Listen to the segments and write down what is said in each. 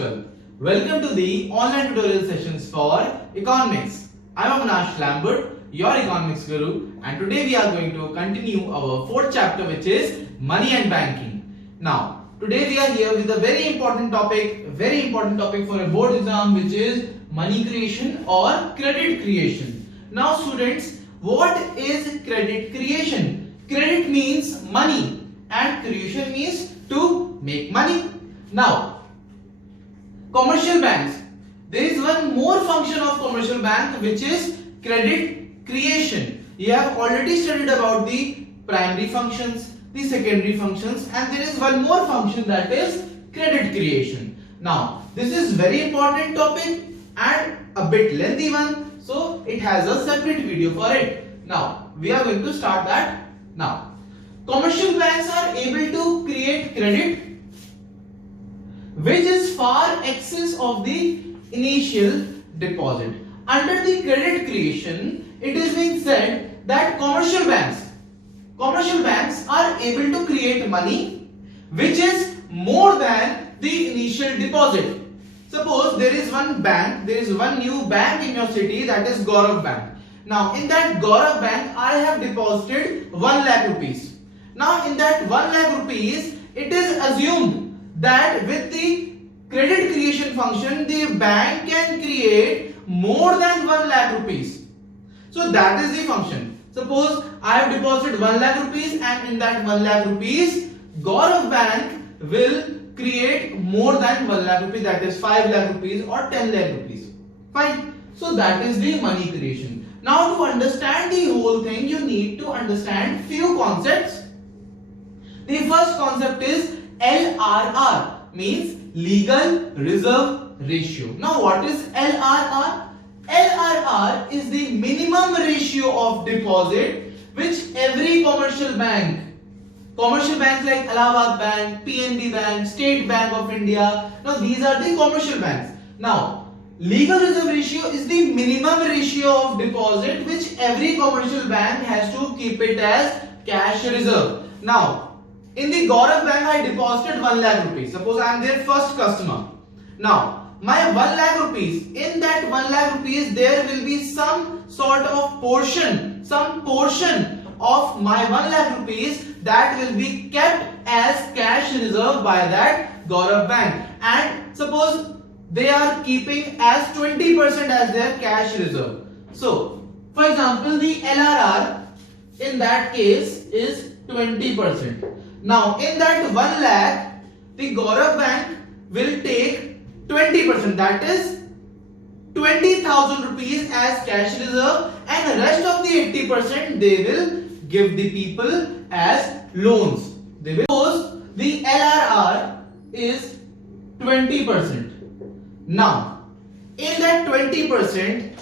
12. Welcome to the online tutorial sessions for economics. I am Avinash Lambert, your economics guru, and today we are going to continue our fourth chapter, which is money and banking. Now, today we are here with a very important topic for a board exam, which is money creation or credit creation. Now, students, what is credit creation? Credit means money and creation means to make money. Now, commercial banks, there is one more function of commercial bank, which is credit creation. You have already studied about the primary functions, the secondary functions, and there is one more function, that is credit creation. Now, this is very important topic and a bit lengthy one, so it has a separate video for it. Now, we are going to start that now. Commercial banks are able to create credit which is far excess of the initial deposit. Under the credit creation, it is being said that commercial banks are able to create money which is more than the initial deposit. Suppose there is one new bank in your city, that is Gaurav Bank. Now in that Gaurav Bank, I have deposited 1 lakh rupees. Now in that 1 lakh rupees, it is assumed that with the credit creation function, the bank can create more than 1 lakh rupees. So that is the function. Suppose I have deposited 1 lakh rupees, and in that 1 lakh rupees, Gaurav Bank will create more than 1 lakh rupees, that is 5 lakh rupees or 10 lakh rupees. Fine. So that is the money creation. Now to understand the whole thing, you need to understand few concepts. The first concept is LRR, means legal reserve ratio. Now what is LRR? LRR is the minimum ratio of deposit which every commercial banks like Allahabad Bank, PNB Bank, State Bank of India, now these are the commercial banks. Now legal reserve ratio is the minimum ratio of deposit which every commercial bank has to keep it as cash reserve. Now in the Gaurav Bank, I deposited 1 lakh rupees. Suppose I am their first customer. Now, my 1 lakh rupees, in that 1 lakh rupees, there will be some sort of portion of my 1 lakh rupees that will be kept as cash reserve by that Gaurav Bank. And suppose they are keeping as 20% as their cash reserve. So, for example, the LRR in that case is 20%. Now, in that 1 lakh, the Gaurav Bank will take 20%, that is 20,000 rupees as cash reserve, and the rest of the 80% they will give the people as loans. Suppose the LRR is 20%. Now, in that 20%,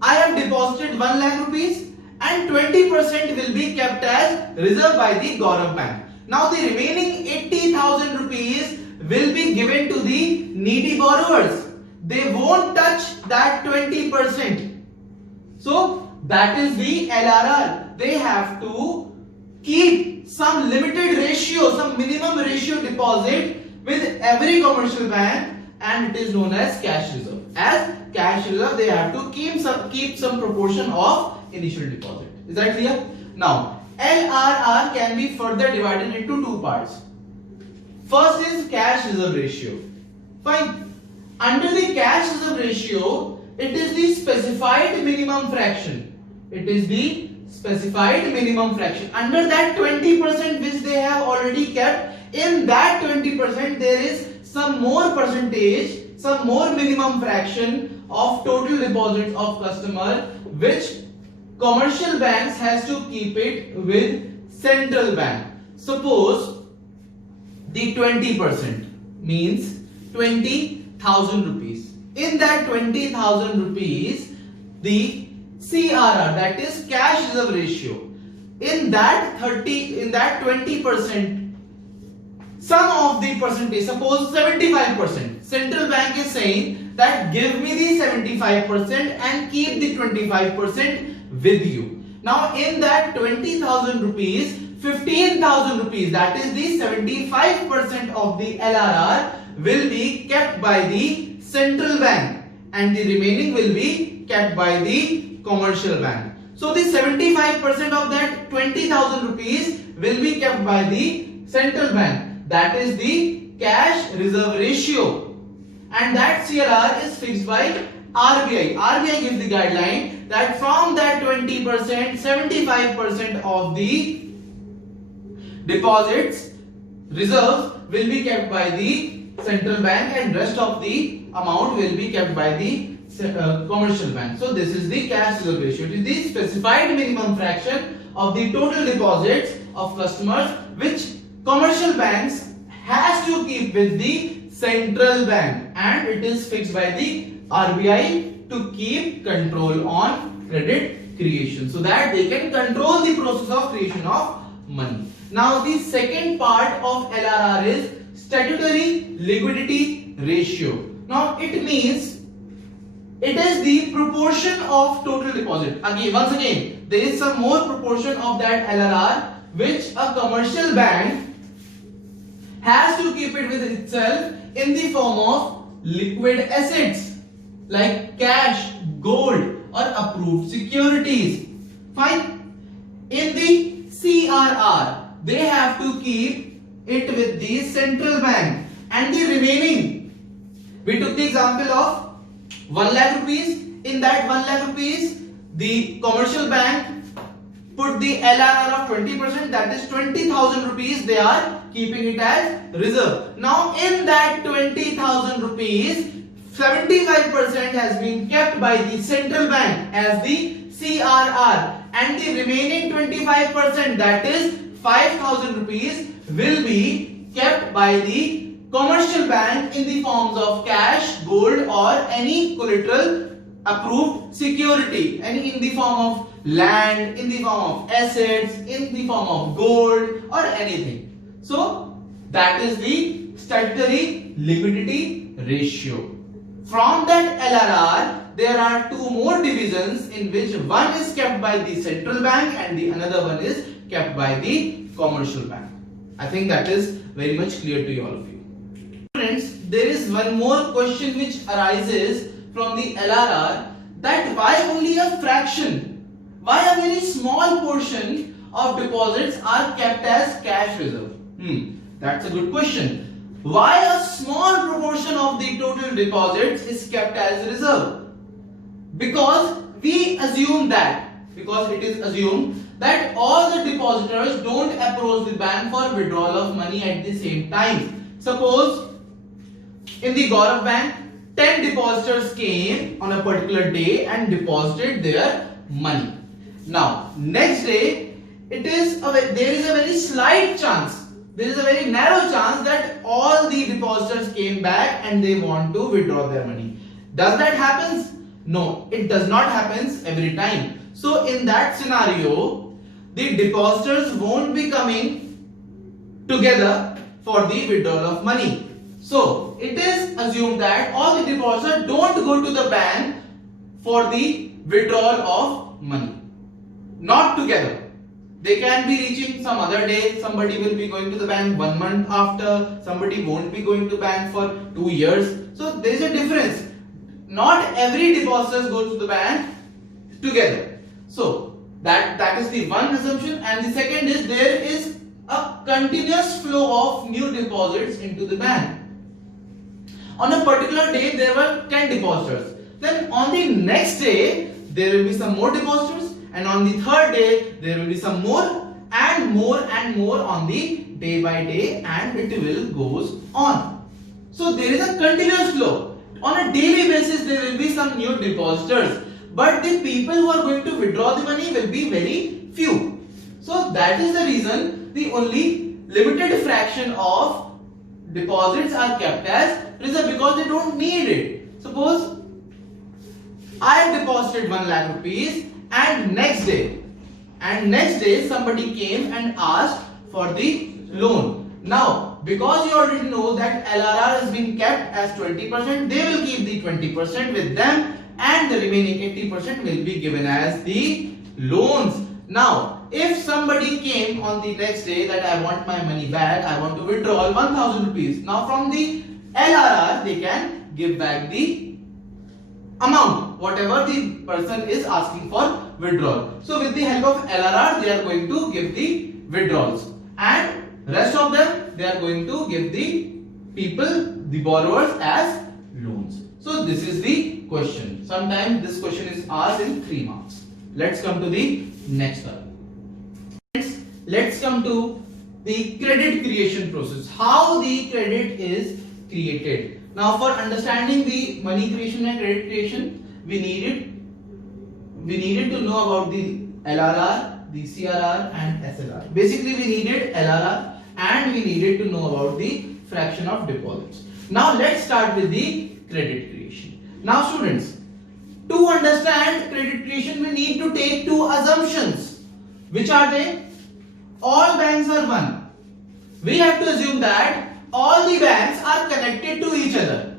I have deposited 1 lakh rupees and 20% will be kept as reserve by the Gaurav Bank. Now the remaining 80,000 rupees will be given to the needy borrowers. They won't touch that 20%. So that is the LRR. They have to keep some limited ratio, some minimum ratio deposit with every commercial bank, and it is known as cash reserve. As cash reserve, they have to keep some proportion of initial deposit. Is that clear? Now LRR can be further divided into two parts. First is cash reserve ratio. Fine. Under the cash reserve ratio, it is the specified minimum fraction. It is the specified minimum fraction. Under that 20% which they have already kept, in that 20% there is some more percentage, some more minimum fraction of total deposits of customer, which commercial banks has to keep it with central bank. Suppose the 20% means 20,000 rupees. In that 20,000 rupees, the CRR, that is cash reserve ratio, in that 20%, some of the percentage, suppose 75%, central bank is saying that give me the 75% and keep the 25% with you. Now in that 20,000 rupees, 15,000 rupees, that is the 75% of the LRR, will be kept by the central bank and the remaining will be kept by the commercial bank. So the 75% of that 20,000 rupees will be kept by the central bank. That is the cash reserve ratio. And that CRR is fixed by RBI. RBI gives the guideline that from that 20%, 75% of the deposits reserves will be kept by the central bank and rest of the amount will be kept by the commercial bank. So this is the cash reserve ratio. It is the specified minimum fraction of the total deposits of customers which commercial banks has to keep with the central bank, and it is fixed by the RBI to keep control on credit creation so that they can control the process of creation of money. Now the second part of LRR is statutory liquidity ratio. Now it means it is the proportion of total deposit. Once again, there is some more proportion of that LRR which a commercial bank has to keep it with itself in the form of liquid assets like cash, gold or approved securities. Fine. In the CRR, they have to keep it with the central bank, and the remaining, we took the example of 1 lakh rupees. In that 1 lakh rupees, the commercial bank put the LRR of 20%, that is 20,000 rupees they are keeping it as reserve. Now in that 20,000 rupees, 75% has been kept by the central bank as the CRR, and the remaining 25%, that is 5,000 rupees, will be kept by the commercial bank in the forms of cash, gold or any collateral approved security, and in the form of land, in the form of assets, in the form of gold or anything. So that is the statutory liquidity ratio. From that LRR, there are two more divisions in which one is kept by the central bank and the another one is kept by the commercial bank. I think that is very much clear to all of you. Friends, there is one more question which arises from the LRR, that why only a fraction, why a very small portion of deposits are kept as cash reserve? That's a good question. Why a small proportion of the total deposits is kept as reserve? Because we assume that, because it is assumed that all the depositors don't approach the bank for withdrawal of money at the same time. Suppose in the Gaurav Bank, 10 depositors came on a particular day and deposited their money. Now, next day, there is a very slight chance, there is a very narrow chance that all the depositors came back and they want to withdraw their money. Does that happen? No, it does not happen every time. So, in that scenario, the depositors won't be coming together for the withdrawal of money. So, it is assumed that all the depositors don't go to the bank for the withdrawal of money. Not together. They can be reaching some other day, somebody will be going to the bank 1 month after, somebody won't be going to bank for 2 years. So, there is a difference. Not every depositor goes to the bank together. So, that is the one assumption, and the second is there is a continuous flow of new deposits into the bank. On a particular day, there were 10 depositors. Then on the next day, there will be some more depositors, and on the third day, there will be some more and more and more on the day by day, and it will goes on. So there is a continuous flow. On a daily basis, there will be some new depositors, but the people who are going to withdraw the money will be very few. So that is the reason the only limited fraction of deposits are kept as reserve, because they don't need it. Suppose I have deposited 1 lakh rupees and next day somebody came and asked for the loan. Now, because you already know that LRR has been kept as 20%, they will keep the 20% with them and the remaining 80% will be given as the loans. Now, if somebody came on the next day that I want my money back, I want to withdraw 1000 rupees. Now, from the LRR, they can give back the amount, whatever the person is asking for withdrawal. So with the help of LRR, they are going to give the withdrawals, and rest of them they are going to give the people, the borrowers, as loans. So this is the question. Sometimes this question is asked in 3 marks. Let's come to the next one. Let's come to the credit creation process. How the credit is created. Now, for understanding the money creation and credit creation, we needed to know about the LRR, the CRR, and SLR. Basically, we needed LRR and we needed to know about the fraction of deposits. Now, let's start with the credit creation. Now, students, to understand credit creation, we need to take 2 assumptions. Which are they? All banks are one. We have to assume that all the banks are connected to each other.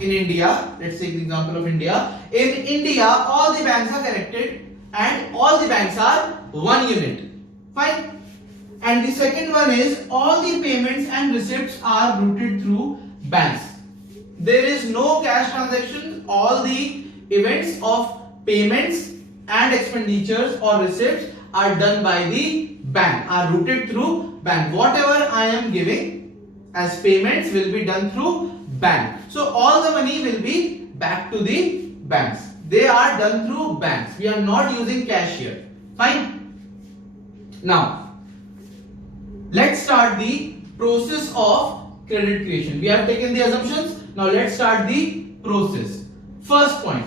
In India, let's take the example of India. In India, all the banks are connected and all the banks are one unit. Fine. And the second one is all the payments and receipts are routed through banks. There is no cash transactions. All the events of payments and expenditures or receipts are done by the bank, are routed through bank. Whatever I am giving as payments will be done through bank. So all the money will be back to the banks. They are done through banks. We are not using cash here. Fine. Now, let's start the process of credit creation. We have taken the assumptions. Now let's start the process. First point.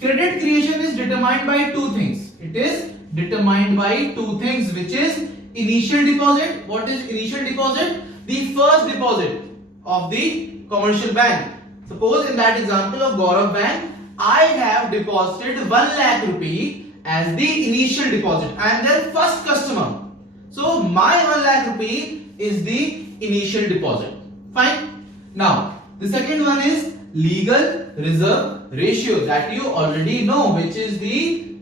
Credit creation is determined by 2 things. It is determined by 2 things, which is initial deposit. What is initial deposit? The first deposit of the commercial bank. Suppose in that example of Gaurav Bank, I have deposited 1 lakh rupee as the initial deposit. I am their first customer. So my 1 lakh rupee is the initial deposit. Fine. Now, the second one is legal reserve ratio, that you already know, which is the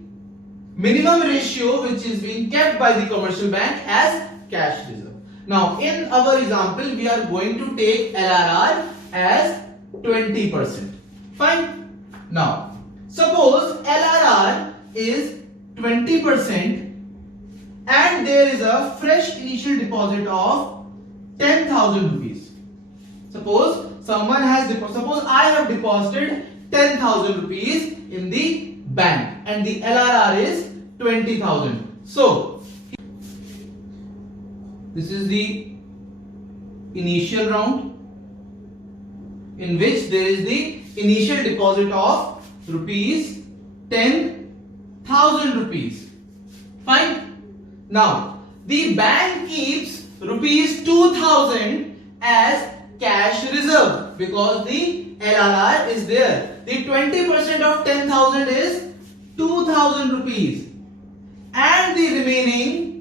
minimum ratio which is being kept by the commercial bank as cash reserve. Now, in our example, we are going to take LRR as 20%. Fine. Now, suppose LRR is 20% and there is a fresh initial deposit of 10,000 rupees. Suppose someone has suppose I have deposited 10,000 rupees in the bank and the LRR is 20,000. So, this is the initial round in which there is the initial deposit of rupees 10,000 rupees. Fine. Now, the bank keeps rupees 2,000 as cash reserve because the LRR is there. The 20% of 10,000 is 2,000 rupees and the remaining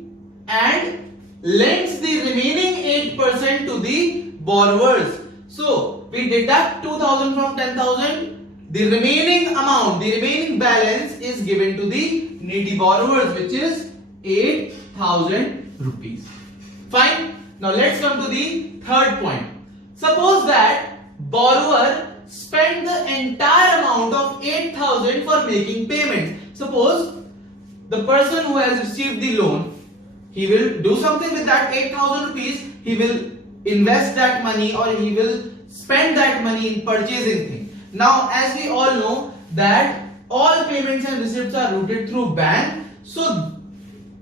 lends the remaining 8% to the borrowers. So we deduct 2,000 from 10,000. The remaining amount, the remaining balance is given to the needy borrowers, which is 8,000 rupees. Fine. Now let's come to the third point. Suppose that borrower spent the entire amount of 8,000 for making payments. Suppose the person who has received the loan, he will do something with that 8,000 rupees. He will invest that money or he will spend that money in purchasing things. Now, as we all know that all payments and receipts are routed through bank. So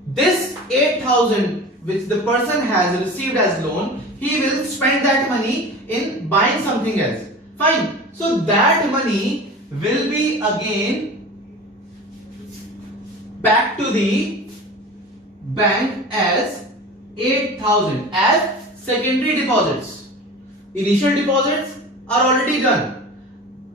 this 8,000 which the person has received as loan, he will spend that money in buying something else. Fine. So that money will be again back to the bank as 8,000 as secondary deposits. Initial deposits are already done.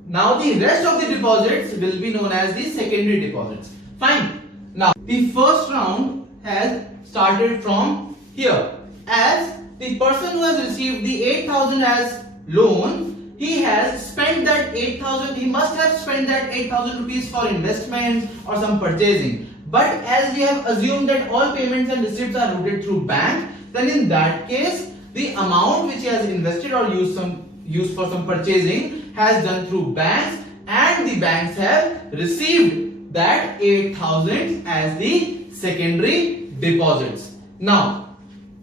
Now the rest of the deposits will be known as the secondary deposits. Fine. Now the first round has started from here. As the person who has received the 8,000 as loan, he has spent that 8,000, he must have spent that 8,000 rupees for investments or some purchasing. But as we have assumed that all payments and receipts are routed through bank, then in that case, the amount which he has invested or used some used for some purchasing has done through banks, and the banks have received that 8,000 as the secondary deposits. Now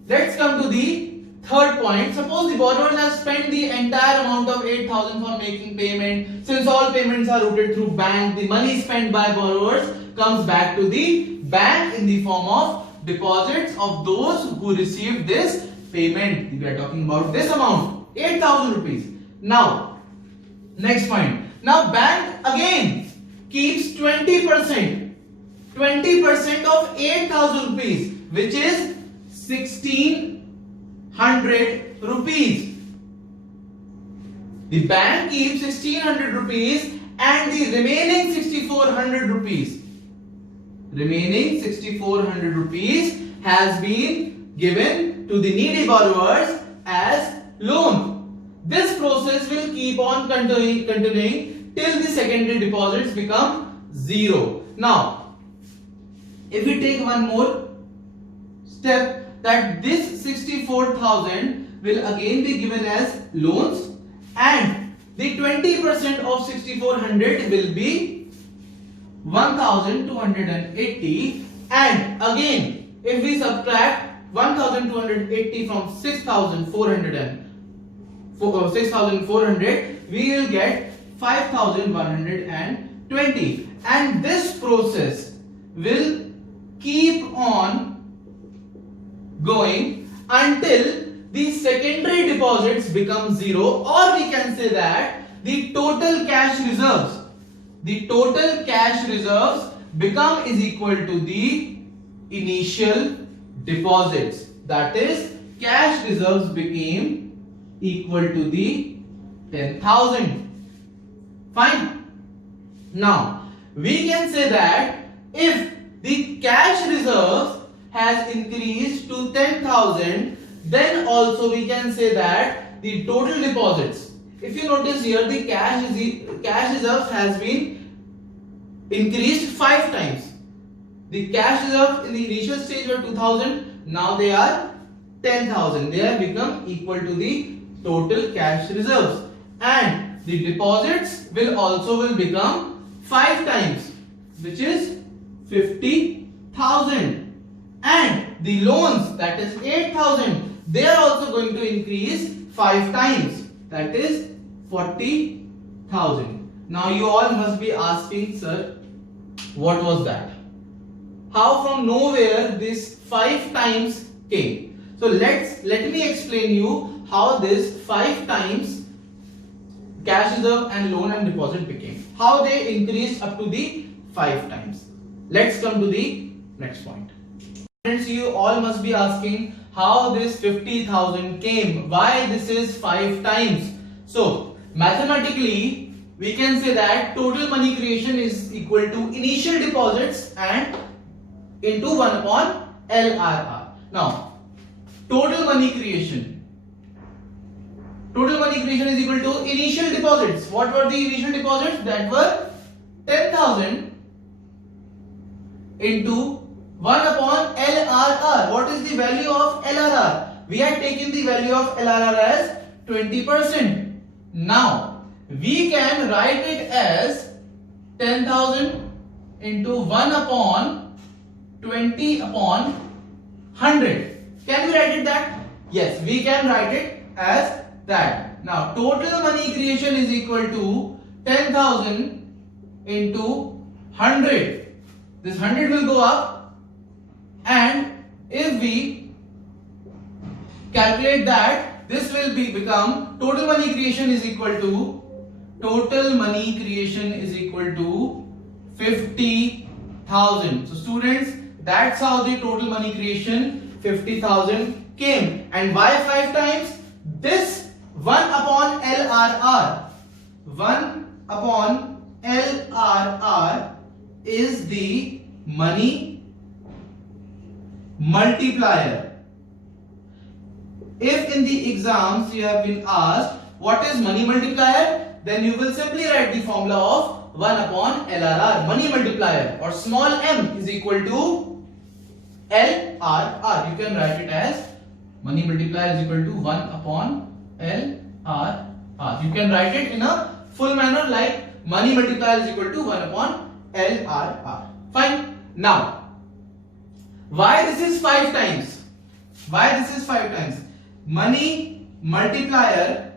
let's come to the third point. Suppose the borrowers have spent the entire amount of 8,000 for making payment. Since all payments are routed through bank, the money spent by borrowers comes back to the bank in the form of deposits of those who received this payment. We are talking about this amount, 8,000 rupees. Now, next point. Now, bank again keeps 20% of 8,000 rupees, which is 1,600 rupees. The bank keeps 1,600 rupees and the remaining 6,400 rupees. Remaining 6,400 rupees has been given to the needy borrowers as loan. This process will keep on continuing till the secondary deposits become zero. Now, if we take one more step, that this 64,000 will again be given as loans, and the 20% of 6,400 will be 1,280, and again if we subtract 1,280 from 6,400, we will get 5,120, and this process will keep on going until the secondary deposits become zero, or we can say that the total cash reserves become is equal to the initial deposits. That is, cash reserves became equal to the 10,000. Fine. Now, we can say that if the cash reserves has increased to 10,000, then also we can say that the total deposits, if you notice here, the cash reserves has been increased 5 times. The cash reserves in the initial stage were 2,000, now they are 10,000. They have become equal to the total cash reserves, and the deposits will become 5 times, which is 50,000, and the loans, that is 8,000, they are also going to increase 5 times, that is 40,000. Now you all must be asking, sir, what was that? How from nowhere this 5 times came? So let me explain you how this 5 times cash reserve and loan and deposit became. How they increased up to the 5 times. Let's come to the next point. Friends, you all must be asking how this 50,000 came. Why this is 5 times? So mathematically we can say that total money creation is equal to initial deposits and into 1 upon LRR. Now total money creation is equal to initial deposits. What were the initial deposits? That were 10,000 into 1 upon LRR. What is the value of LRR? We had taken the value of LRR as 20%. Now we can write it as 10,000 into 1 upon 20 upon 100. Can we write it that? Yes, we can write it as that. Now total money creation is equal to 10,000 into 100. This 100 will go up, and if we calculate that, this will become total money creation is equal to 50,000. So students, that's how the total money creation 50,000 came. And why 5 times? This 1 upon LRR is the money multiplier. If in the exams you have been asked what is money multiplier, then you will simply write the formula of 1 upon LRR, money multiplier, or small m is equal to LRR. You can write it as money multiplier is equal to 1 upon LRR. You can write it in a full manner like money multiplier is equal to 1 upon LRR. Fine. Now, why this is 5 times? Why this is 5 times? Money multiplier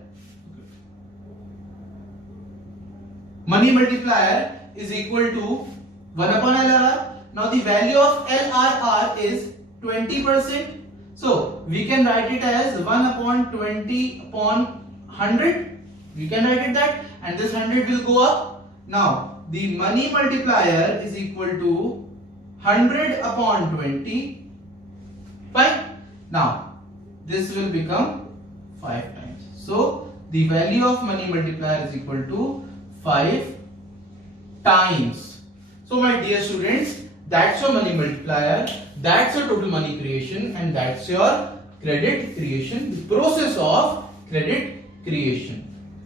is equal to 1 upon LRR. Now the value of LRR is 20%. So we can write it as 1 upon 20 upon 100. We can write it that, and this 100 will go up. Now the money multiplier is equal to 100 upon 20. Fine. Now this will become 5 times. So the value of money multiplier is equal to 5 times. So my dear students, that's your money multiplier, that's your total money creation, and that's your credit creation, the process of credit creation.